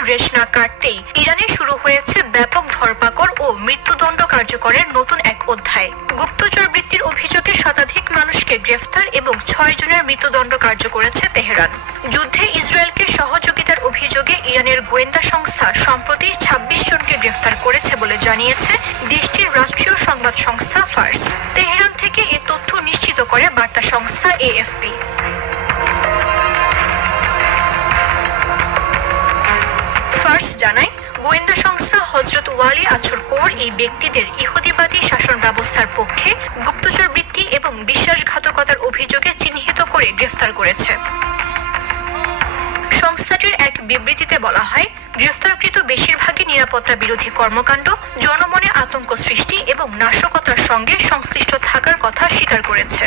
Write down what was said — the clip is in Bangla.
যুদ্ধের রেশ না কাটতেই ইরানে শুরু হয়েছে ব্যাপক ধরপাকড় ও মৃত্যুদণ্ড কার্যকরের নতুন এক অধ্যায়। গুপ্তচর বৃত্তির অভিযোগে শতাধিক মানুষকে গ্রেফতার এবং 6 জনের মৃত্যুদণ্ড কার্য করেছে তেহরান। যুদ্ধে ইসরায়েলকে সহযোগিতার অভিযোগে ইরানের গোয়েন্দা সংস্থা সম্প্রতি 26 জনকে গ্রেফতার করেছে বলে জানিয়েছে দেশটির রাষ্ট্রীয় সংবাদ সংস্থা ফার্স। তেহরান থেকে এ তথ্য নিশ্চিত করে বার্তা সংস্থা এএফপি। ফার্স জানায়, গোয়েন্দা সংস্থা হযরত ওয়ালি আছর কোর এই ব্যক্তিদের ইহুদিবাদী শাসন ব্যবস্থার পক্ষে গুপ্তচর বৃত্তি এবং বিশ্বাসঘাতকতার অভিযোগে চিহ্নিত করে গ্রেফতার করেছে। সংস্থাটির এক বিবৃতিতে বলা হয়, গ্রেফতারকৃত বেশিরভাগই নিরাপত্তা বিরোধী কর্মকাণ্ড, জনমনে আতঙ্ক সৃষ্টি এবং নাশকতার সঙ্গে সংশ্লিষ্ট থাকার কথা স্বীকার করেছে।